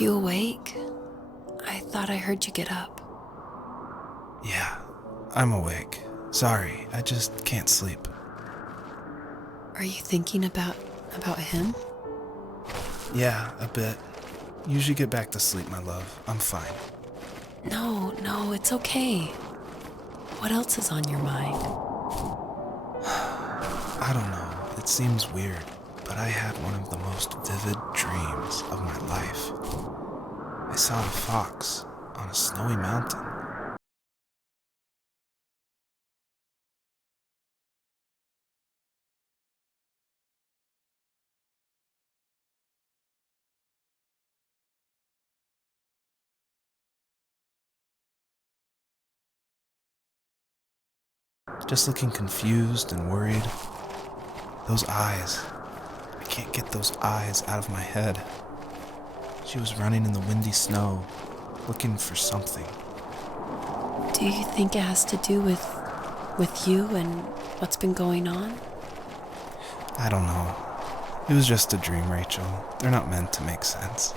you awake? I thought I heard you get up. Yeah, I'm awake. Sorry, I just can't sleep. Are you thinking about him? Yeah, a bit. Usually get back to sleep, my love. I'm fine. No, it's okay. What else is on your mind? I don't know. It seems weird, but I had one of the most vivid dreams of my life. I saw a fox on a snowy mountain. Just looking confused and worried. Those eyes. I can't get those eyes out of my head. She was running in the windy snow, looking for something. Do you think it has to do with you and what's been going on? I don't know. It was just a dream, Rachel. They're not meant to make sense.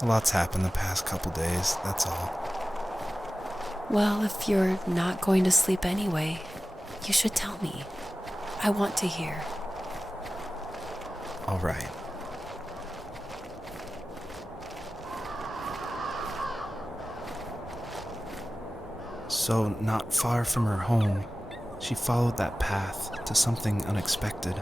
A lot's happened the past couple days, that's all. Well, if you're not going to sleep anyway, you should tell me. I want to hear. All right. So, not far from her home, she followed that path to something unexpected.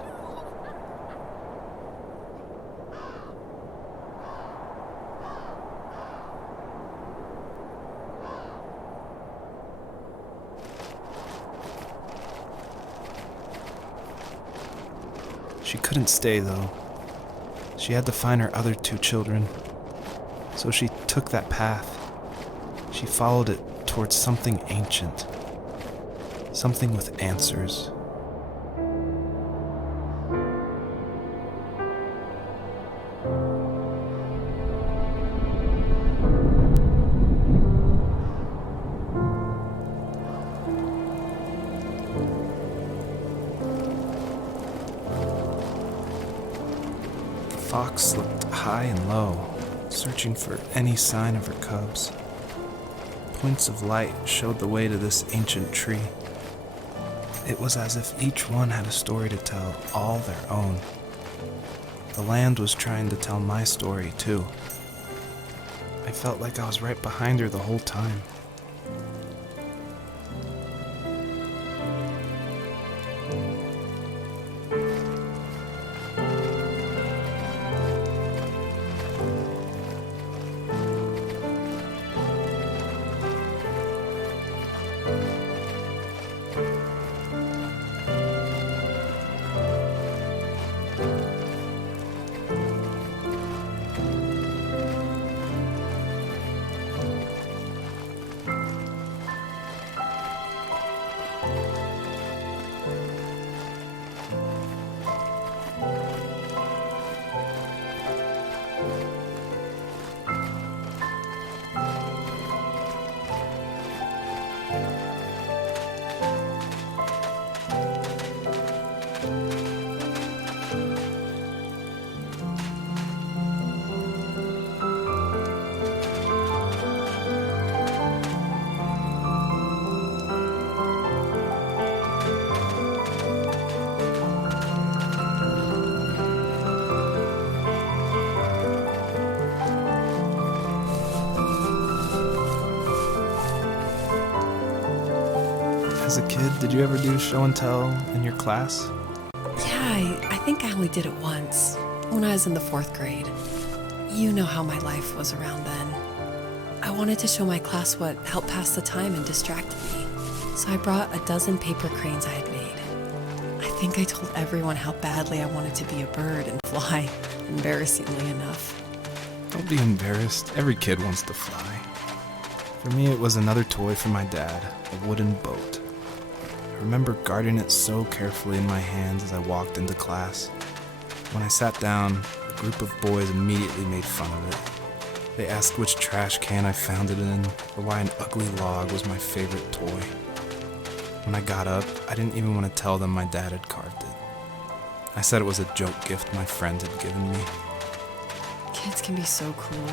She couldn't stay, though. She had to find her other 2 children. So she took that path. She followed it towards something ancient. Something with answers. The fox looked high and low, searching for any sign of her cubs. Points of light showed the way to this ancient tree. It was as if each one had a story to tell, all their own. The land was trying to tell my story, too. I felt like I was right behind her the whole time. As a kid, did you ever do show and tell in your class? Yeah, I think I only did it once, when I was in the 4th grade. You know how my life was around then. I wanted to show my class what helped pass the time and distracted me, so I brought a dozen paper cranes I had made. I think I told everyone how badly I wanted to be a bird and fly, embarrassingly enough. Don't be embarrassed. Every kid wants to fly. For me, it was another toy from my dad, a wooden boat. I remember guarding it so carefully in my hands as I walked into class. When I sat down, a group of boys immediately made fun of it. They asked which trash can I found it in, or why an ugly log was my favorite toy. When I got up, I didn't even want to tell them my dad had carved it. I said it was a joke gift my friend had given me. Kids can be so cruel.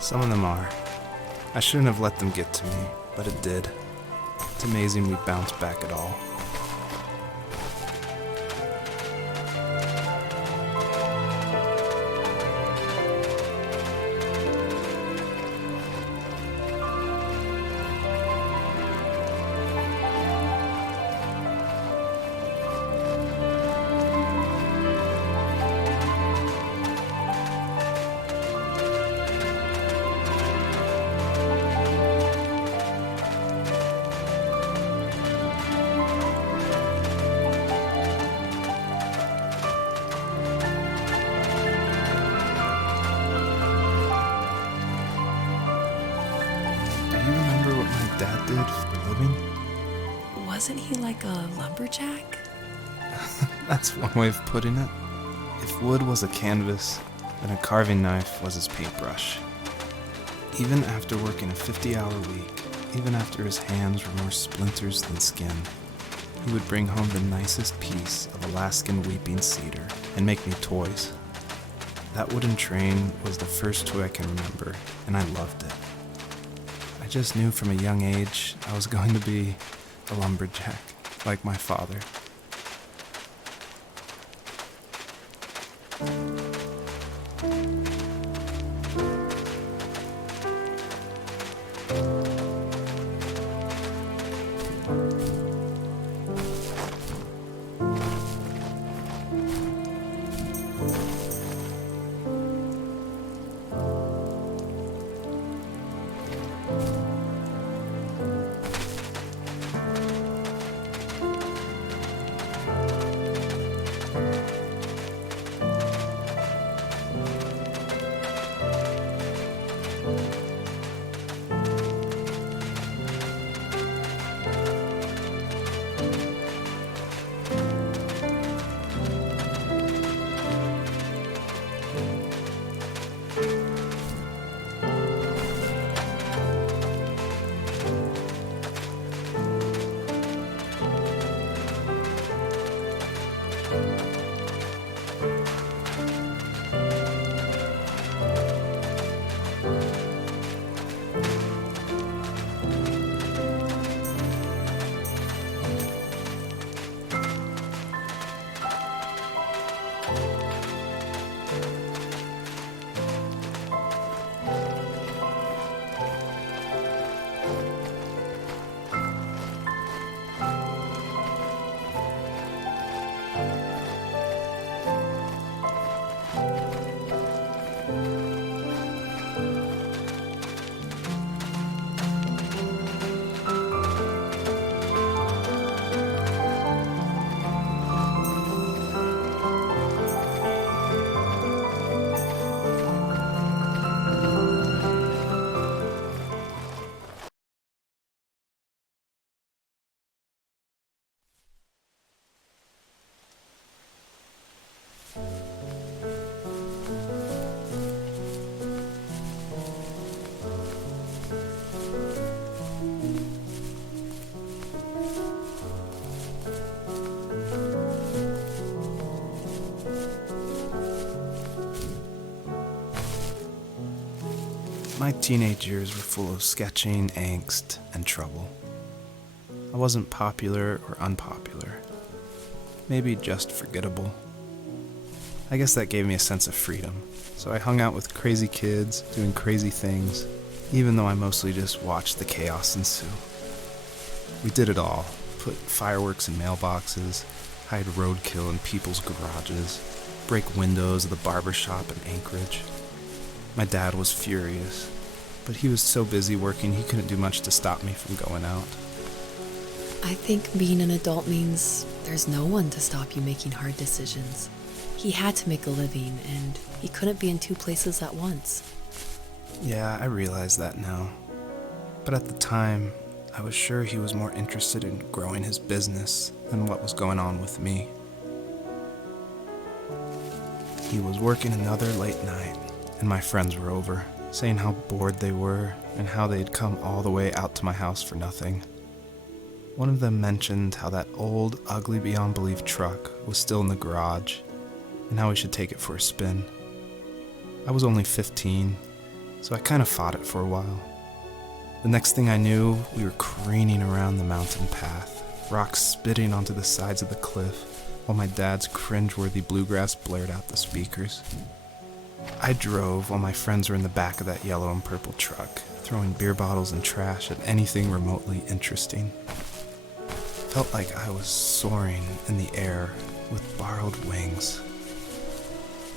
Some of them are. I shouldn't have let them get to me, but it did. It's amazing we bounced back at all. Dad did for a living? Wasn't he like a lumberjack? That's one way of putting it. If wood was a canvas, then a carving knife was his paintbrush. Even after working a 50-hour week, even after his hands were more splinters than skin, he would bring home the nicest piece of Alaskan weeping cedar and make me toys. That wooden train was the first toy I can remember, and I loved it. I just knew from a young age I was going to be a lumberjack, like my father. My teenage years were full of sketching, angst, and trouble. I wasn't popular or unpopular. Maybe just forgettable. I guess that gave me a sense of freedom, so I hung out with crazy kids, doing crazy things, even though I mostly just watched the chaos ensue. We did it all. Put fireworks in mailboxes, hide roadkill in people's garages, break windows of the barber shop in Anchorage. My dad was furious, but he was so busy working he couldn't do much to stop me from going out. I think being an adult means there's no one to stop you making hard decisions. He had to make a living, and he couldn't be in two places at once. Yeah, I realize that now. But at the time, I was sure he was more interested in growing his business than what was going on with me. He was working another late night, and my friends were over, saying how bored they were and how they'd come all the way out to my house for nothing. One of them mentioned how that old, ugly beyond belief truck was still in the garage, and how we should take it for a spin. I was only 15, So I kind of fought it for a while. The next thing I knew, we were careening around the mountain path, rocks spitting onto the sides of the cliff, while my dad's cringeworthy bluegrass blared out the speakers. I drove while my friends were in the back of that yellow and purple truck, throwing beer bottles and trash at anything remotely interesting. Felt like I was soaring in the air with borrowed wings.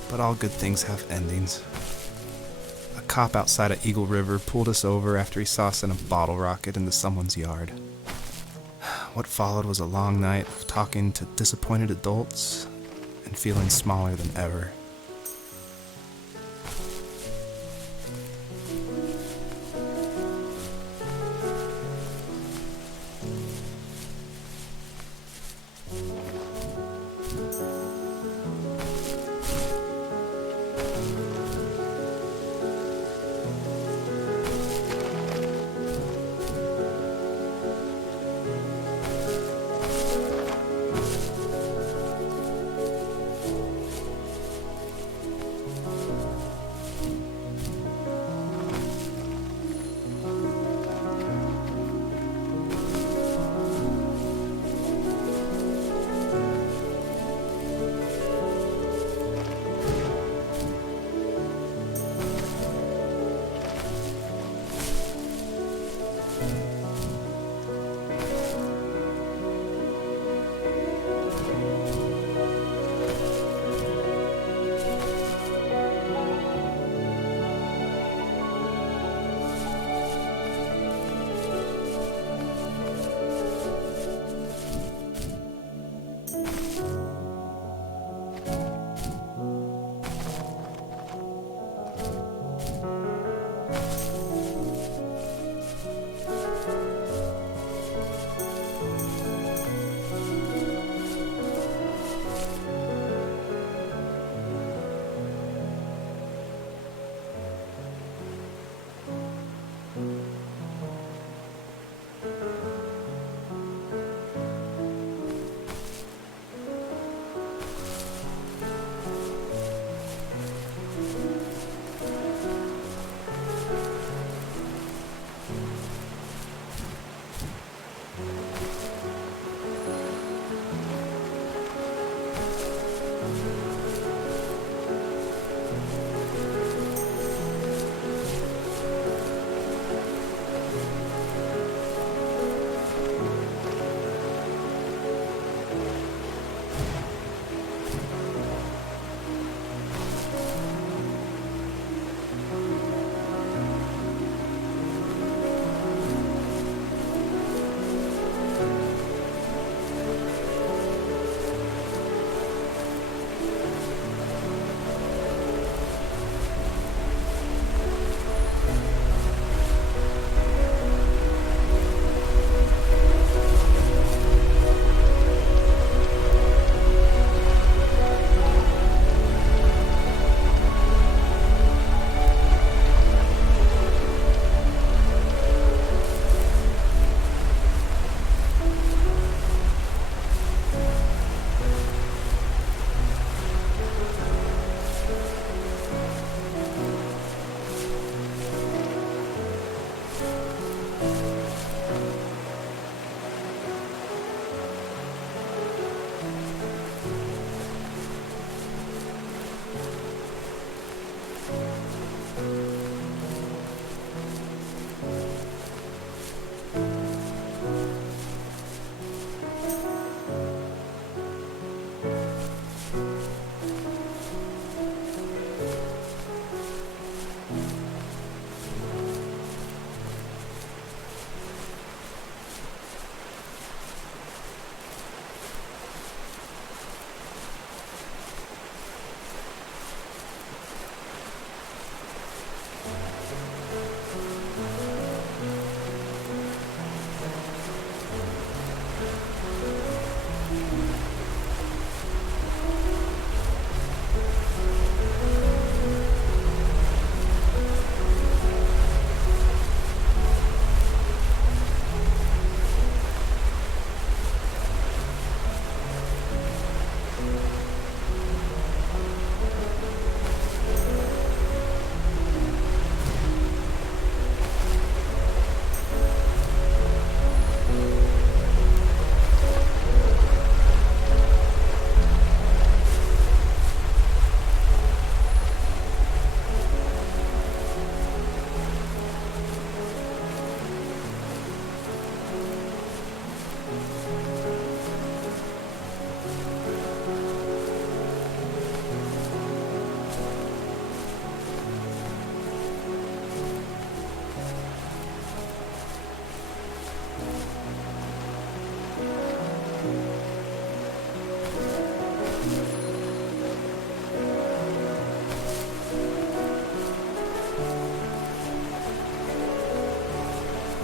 But all good things have endings. A cop outside of Eagle River pulled us over after he saw us send a bottle rocket into someone's yard. What followed was a long night of talking to disappointed adults and feeling smaller than ever.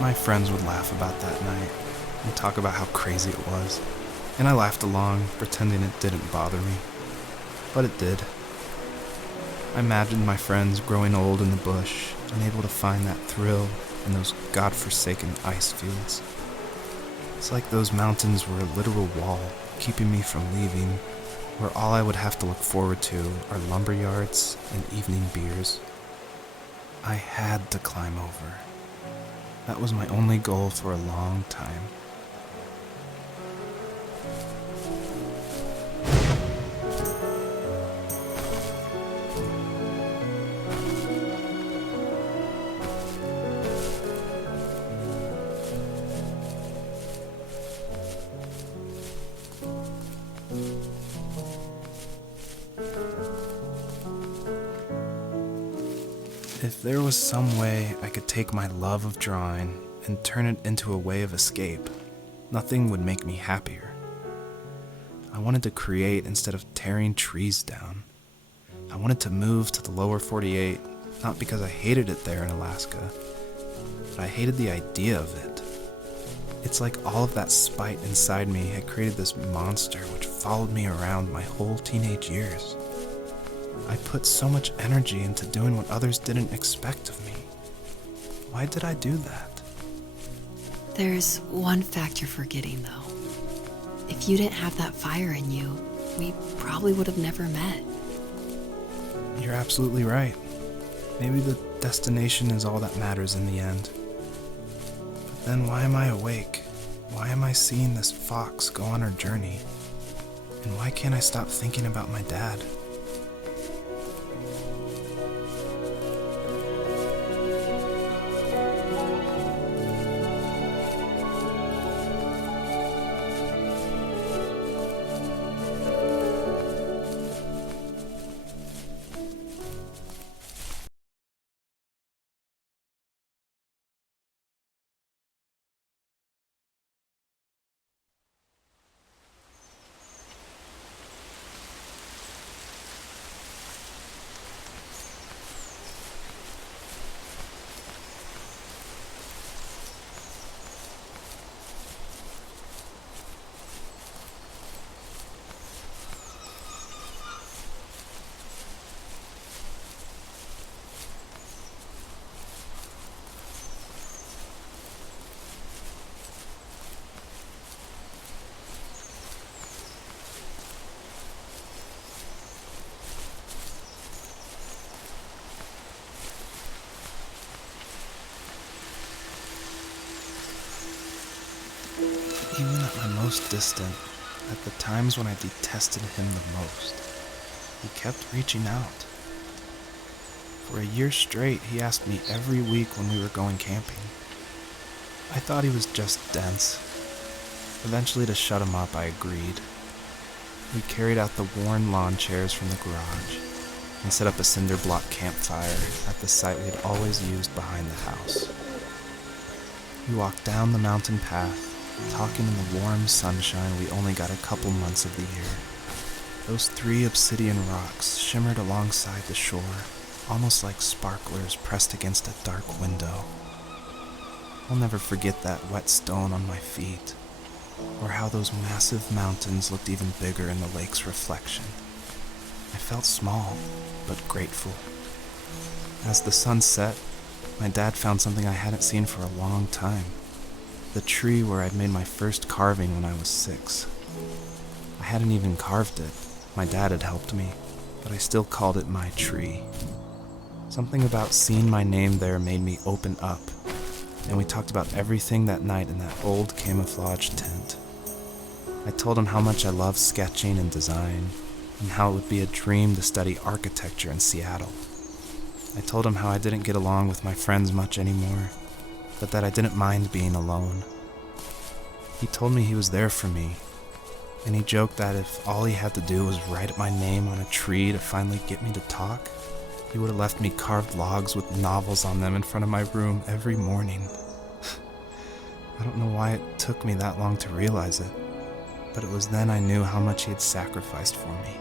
My friends would laugh about that night and talk about how crazy it was, and I laughed along, pretending it didn't bother me. But it did. I imagined my friends growing old in the bush, unable to find that thrill in those godforsaken ice fields. It's like those mountains were a literal wall, keeping me from leaving, where all I would have to look forward to are lumber yards and evening beers. I had to climb over. That was my only goal for a long time. If there was some way I could take my love of drawing and turn it into a way of escape, nothing would make me happier. I wanted to create instead of tearing trees down. I wanted to move to the lower 48, not because I hated it there in Alaska, but I hated the idea of it. It's like all of that spite inside me had created this monster which followed me around my whole teenage years. I put so much energy into doing what others didn't expect of me. Why did I do that? There's one fact you're forgetting, though. If you didn't have that fire in you, we probably would have never met. You're absolutely right. Maybe the destination is all that matters in the end. But then why am I awake? Why am I seeing this fox go on her journey? And why can't I stop thinking about my dad? Even at my most distant, at the times when I detested him the most, he kept reaching out. For a year straight, he asked me every week when we were going camping. I thought he was just dense. Eventually, to shut him up, I agreed. We carried out the worn lawn chairs from the garage and set up a cinder block campfire at the site we had always used behind the house. We walked down the mountain path, talking in the warm sunshine we only got a couple months of the year. Those 3 obsidian rocks shimmered alongside the shore, almost like sparklers pressed against a dark window. I'll never forget that wet stone on my feet, or how those massive mountains looked even bigger in the lake's reflection. I felt small, but grateful. As the sun set, my dad found something I hadn't seen for a long time. The tree where I'd made my first carving when I was 6. I hadn't even carved it. My dad had helped me, but I still called it my tree. Something about seeing my name there made me open up, and we talked about everything that night in that old camouflage tent. I told him how much I love sketching and design, and how it would be a dream to study architecture in Seattle. I told him how I didn't get along with my friends much anymore, but that I didn't mind being alone. He told me he was there for me, and he joked that if all he had to do was write my name on a tree to finally get me to talk, he would have left me carved logs with novels on them in front of my room every morning. I don't know why it took me that long to realize it, but it was then I knew how much he had sacrificed for me.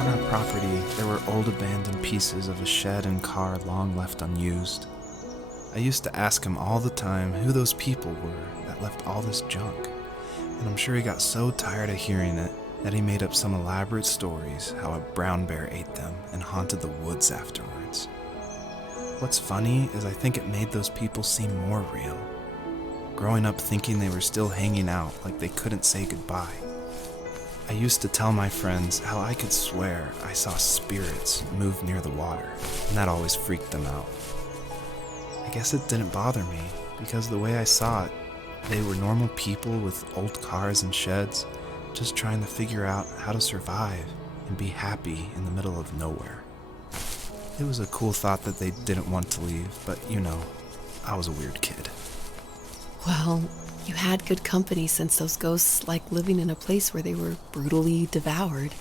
On our property, there were old abandoned pieces of a shed and car long left unused. I used to ask him all the time who those people were that left all this junk, and I'm sure he got so tired of hearing it that he made up some elaborate stories how a brown bear ate them and haunted the woods afterwards. What's funny is I think it made those people seem more real, growing up thinking they were still hanging out like they couldn't say goodbye. I used to tell my friends how I could swear I saw spirits move near the water, and that always freaked them out. I guess it didn't bother me, because the way I saw it, they were normal people with old cars and sheds, just trying to figure out how to survive and be happy in the middle of nowhere. It was a cool thought that they didn't want to leave, but you know, I was a weird kid. Well, you had good company since those ghosts like living in a place where they were brutally devoured.